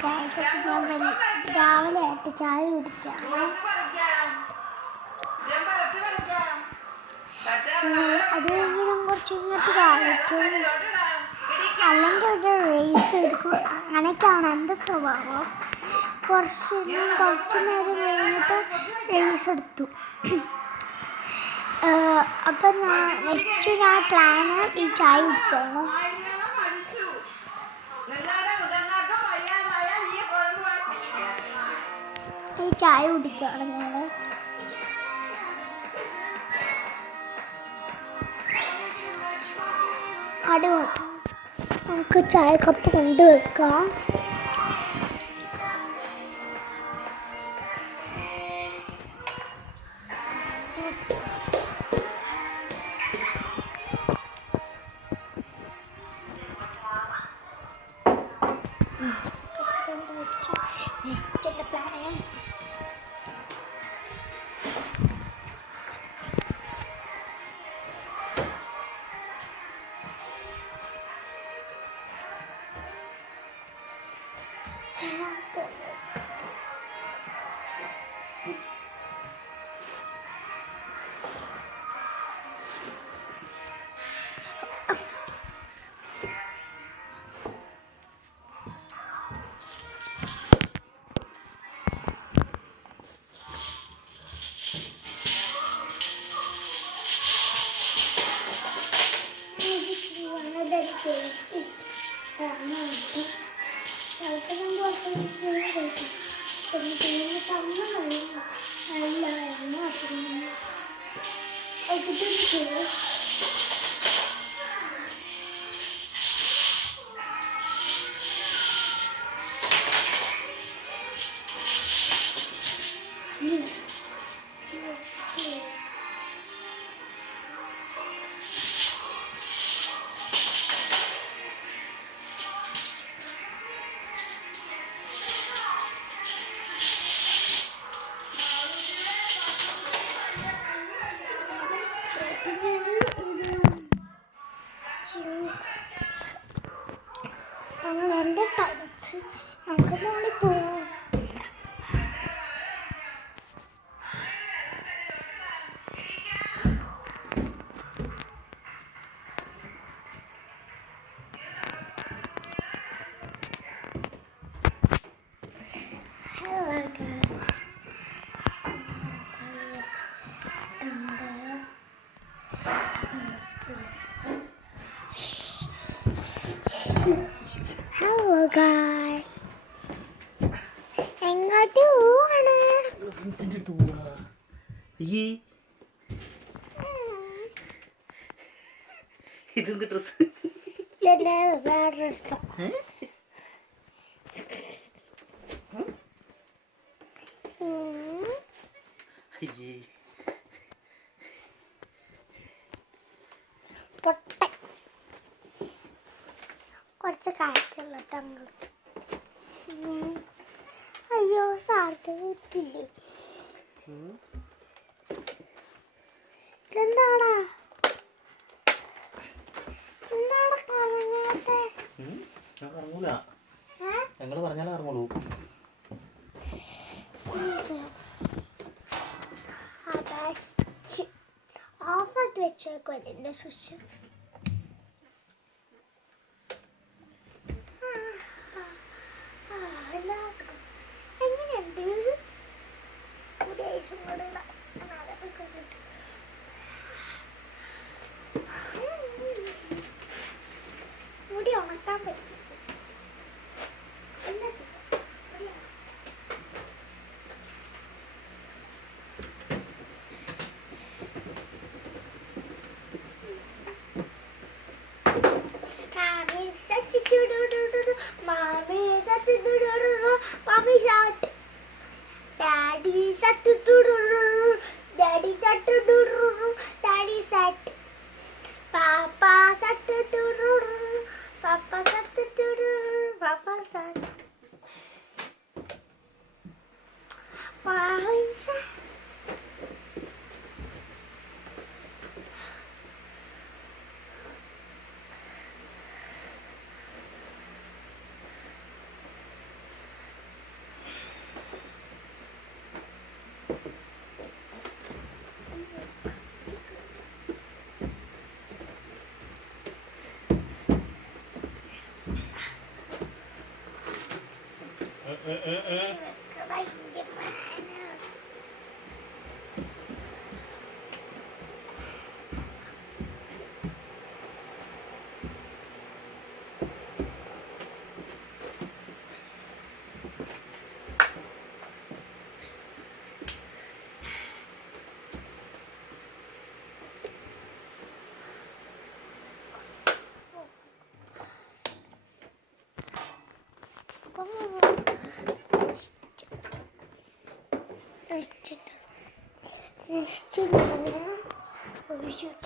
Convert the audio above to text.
ഞാൻ രാവിലെ ആയിട്ട് ചായ കുടിക്കുകയാണ്. അത് കഴിഞ്ഞ് കുറച്ച് കഴിഞ്ഞിട്ട് കളിക്കും, അല്ലെങ്കിൽ ഒരു റേസ് എടുക്കും. അങ്ങനെയൊക്കെയാണ് എൻ്റെ സ്വഭാവം. കുറച്ച് നേരം കഴിഞ്ഞിട്ട് റേസ് എടുത്തു. അപ്പം നെക്സ്റ്റ് ഞാൻ പ്ലാന് ഈ ചായ കുടിക്കണം. ഈ ചായ കുടിക്കുകയാണ് ഞാൻ. അടിപൊളി. നമുക്ക് ചായ കപ്പ് കൊണ്ടുവെക്കാം. നെക്സ്റ്റ് പ്ലാൻ അങ്ങനെ എൻ്റെ ടൈംസ് നമുക്ക് മോളിൽ പോവാം. ഹലോ ഗായ്, എങ്ങോട്ട് പോവാണ്? ഇതെന്ത് ഡ്രസ്? വേറെ ഡ്രസ്സാ. പൊട്ട കുറച്ച് കാറ്റുള്ള തങ്ങൾക്ക്. അയ്യോ സാധ്യതയില്ലേ. ഇതെന്താടാ കറങ്ങാത്തെ? ഞങ്ങള് പറഞ്ഞാലേ ഇറങ്ങുള്ളൂ. ഓഫാക്കി വെച്ചേക്കോ എൻ്റെ സ്വിച്ച്. എങ്ങനെയുണ്ട് മുടി ഉണക്കാൻ പറ്റും. Mommy shot. Daddy shot. Daddy shot. Daddy shot. Papa shot. Papa shot. Papa shot. Mommy shot. Next,